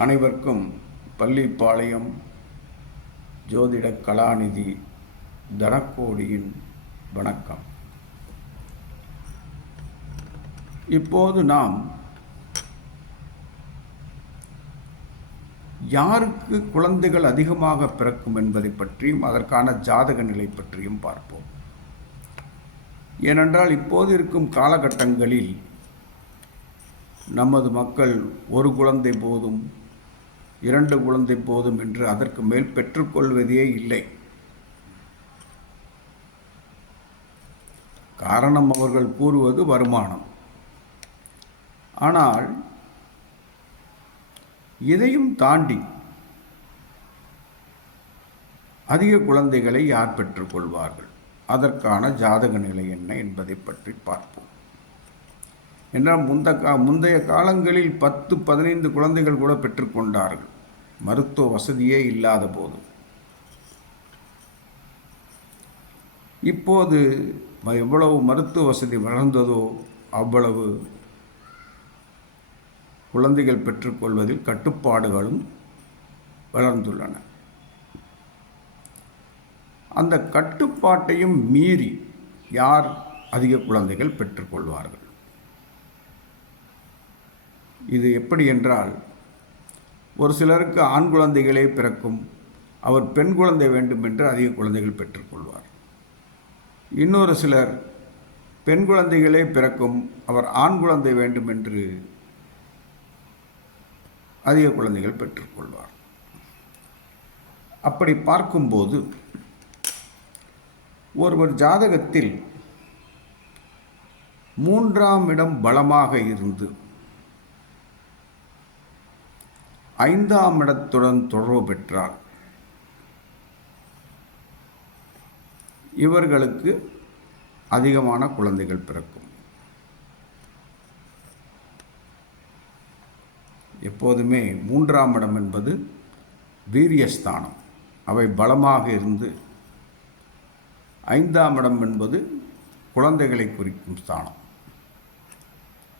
அனைவருக்கும் பள்ளிப்பாளையம் ஜோதிட கலாநிதி தனக்கோடியின் வணக்கம். இப்போது நாம் யாருக்கு குழந்தைகள் அதிகமாக பிறக்கும் என்பதை பற்றியும் அதற்கான ஜாதக நிலை பற்றியும் பார்ப்போம். ஏனென்றால் இப்போது இருக்கும் காலகட்டங்களில் நமது மக்கள் ஒரு குழந்தை போதும் இரண்டு குழந்தை போதும் என்று அதற்கு மேல் பெற்றுக்கொள்வதே இல்லை. காரணம் அவர்கள் கூறுவது வருமானம். ஆனால் இதையும் தாண்டி அதிக குழந்தைகளை யார் பெற்றுக்கொள்வார்கள்? அதற்கான ஜாதக நிலை என்ன என்பதை பற்றி பார்ப்போம். என்றால் முந்த கா முந்தைய காலங்களில் பத்து பதினைந்து குழந்தைகள் கூட பெற்றுக்கொண்டார்கள். மருத்துவ வசதியே இல்லாத போது. இப்போது எவ்வளவு மருத்துவ வசதி வளர்ந்ததோ அவ்வளவு குழந்தைகள் பெற்றுக்கொள்வதில் கட்டுப்பாடுகளும் வளர்ந்துள்ளன. அந்த கட்டுப்பாட்டையும் மீறி யார் அதிக குழந்தைகள் பெற்றுக்கொள்வார்கள்? இது எப்படி என்றால் ஒரு சிலருக்கு ஆண் குழந்தைகளே பிறக்கும் அவர் பெண் குழந்தை வேண்டும் என்று அதிக குழந்தைகள் பெற்றுக்கொள்வார். இன்னொரு சிலர் பெண் குழந்தைகளே பிறக்கும் அவர் ஆண் குழந்தை வேண்டும் என்று அதிக குழந்தைகள் பெற்றுக்கொள்வார். அப்படி பார்க்கும்போது ஒருவர் ஜாதகத்தில் மூன்றாம் இடம் பலமாக இருந்து ஐந்தாம் இடத்துடன் தொடர்பு பெற்றார். இவர்களுக்கு அதிகமான குழந்தைகள் பிறக்கும். எப்போதுமே மூன்றாம் இடம் என்பது வீரியஸ்தானம். அவை பலமாக இருந்து ஐந்தாம் இடம் என்பது குழந்தைகளை குறிக்கும் ஸ்தானம்.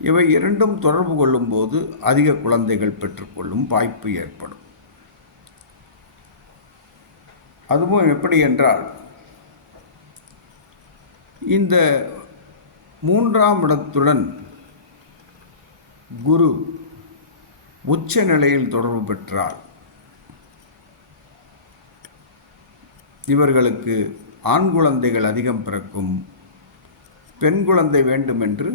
இவை இரண்டும் தொடர்பு கொள்ளும்போது அதிக குழந்தைகள் பெற்றுக்கொள்ளும் வாய்ப்பு ஏற்படும். அதுவும் எப்படி என்றால் இந்த மூன்றாம் இடத்துடன் குரு உச்ச நிலையில் தொடர்பு பெற்றால் இவர்களுக்கு ஆண் குழந்தைகள் அதிகம் பிறக்கும் பெண் குழந்தை வேண்டும் என்று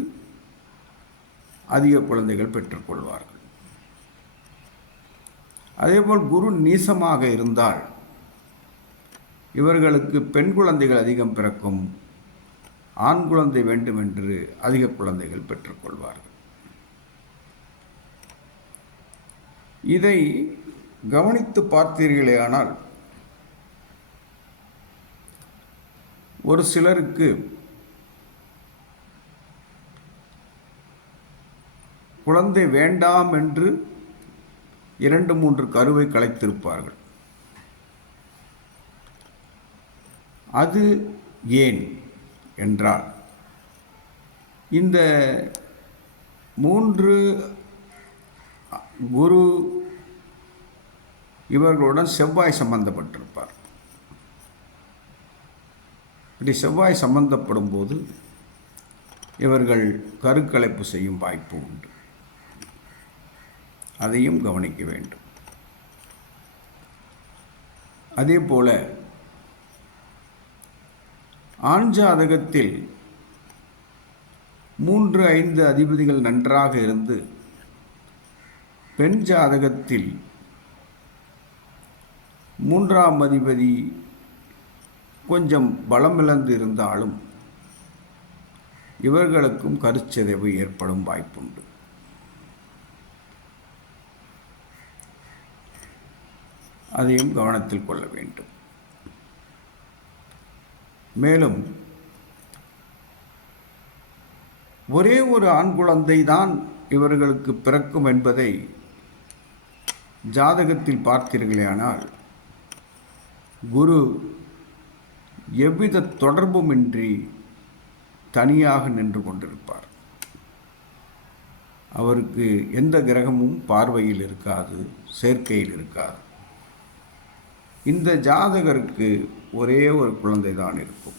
அதிக குழந்தைகள் பெற்றுக்கொள்வார்கள். அதேபோல் குரு நீசமாக இருந்தால் இவர்களுக்கு பெண் குழந்தைகள் அதிகம் பிறக்கும். ஆண் குழந்தை வேண்டும் என்று அதிக குழந்தைகள் பெற்றுக்கொள்வார்கள். இதை கவனித்து பார்த்தீர்களேயானால் ஒரு சிலருக்கு குழந்தை வேண்டாம் என்று இரண்டு மூன்று கருவை கலைத்திருப்பார்கள் அது ஏன் என்றால் இந்த மூன்று குரு இவர்களுடன் செவ்வாய் சம்பந்தப்பட்டிருப்பார். இப்படி செவ்வாய் சம்பந்தப்படும் போது இவர்கள் கருக்கலைப்பு செய்யும் வாய்ப்பு உண்டு. அதையும் கவனிக்க வேண்டும். அதே போல ஆண் ஜாதகத்தில் மூன்று ஐந்து அதிபதிகள் நன்றாக இருந்து பெண் ஜாதகத்தில் மூன்றாம் அதிபதி கொஞ்சம் பலமிழந்து இருந்தாலும் இவர்களுக்கும் கருச்சிதைவு ஏற்படும் வாய்ப்புண்டு. அதையும் கவனத்தில் கொள்ள வேண்டும். மேலும் ஒரே ஒரு ஆண் குழந்தை தான் இவர்களுக்கு பிறக்கும் என்பதை ஜாதகத்தில் பார்த்தீர்களேயானால் குரு எவ்வித தொடர்புமின்றி தனியாக நின்று கொண்டிருப்பார். அவருக்கு எந்த கிரகமும் பார்வையில் இருக்காது சேர்க்கையில் இருக்காது. இந்த ஜாதகருக்கு ஒரே ஒரு குழந்தை தான் இருக்கும்.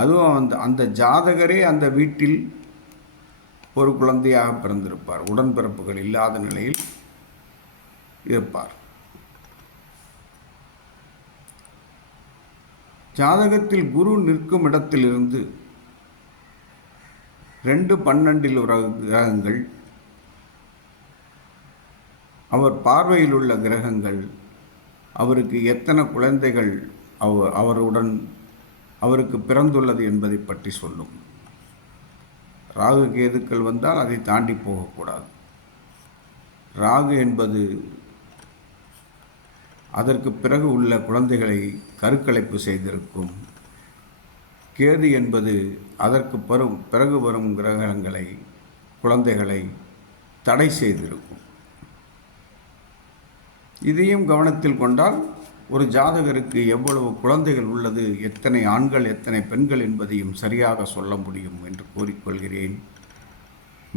அதுவும் அந்த அந்த ஜாதகரே அந்த வீட்டில் ஒரு குழந்தையாக பிறந்திருப்பார். உடன்பிறப்புகள் இல்லாத நிலையில் இருப்பார். ஜாதகத்தில் குரு நிற்கும் இடத்திலிருந்து ரெண்டு பன்னெண்டில் கிரகங்கள் அவர் பார்வையில் உள்ள கிரகங்கள் அவருக்கு எத்தனை குழந்தைகள் அவ அவருடன் அவருக்கு பிறந்துள்ளது என்பதை பற்றி சொல்லும். ராகு கேதுக்கள் வந்தால் அதை தாண்டி போகக்கூடாது. ராகு என்பது அதற்கு பிறகு உள்ள குழந்தைகளை கருக்கலைப்பு செய்திருக்கும். கேது என்பது அதற்கு பரும் பிறகு வரும் கிரகங்களை குழந்தைகளை தடை செய்திருக்கும். இதையும் கவனத்தில் கொண்டால் ஒரு ஜாதகருக்கு எவ்வளவு குழந்தைகள் உள்ளது எத்தனை ஆண்கள் எத்தனை பெண்கள் என்பதையும் சரியாக சொல்ல முடியும் என்று கூறிக்கொள்கிறேன்.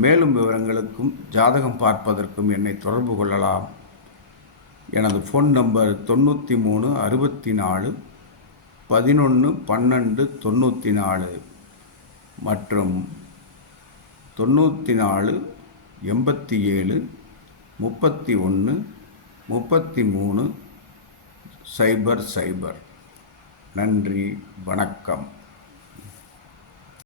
மேலும் விவரங்களுக்கும் ஜாதகம் பார்ப்பதற்கும் என்னை தொடர்பு கொள்ளலாம். எனது ஃபோன் நம்பர் தொண்ணூற்றி மூணு அறுபத்தி நாலு பதினொன்று பன்னெண்டு தொண்ணூற்றி நாலு மற்றும் தொண்ணூற்றி நாலு எண்பத்தி ஏழு முப்பத்தி ஒன்று முப்பத்தி மூணு சைபர் சைபர். நன்றி வணக்கம்.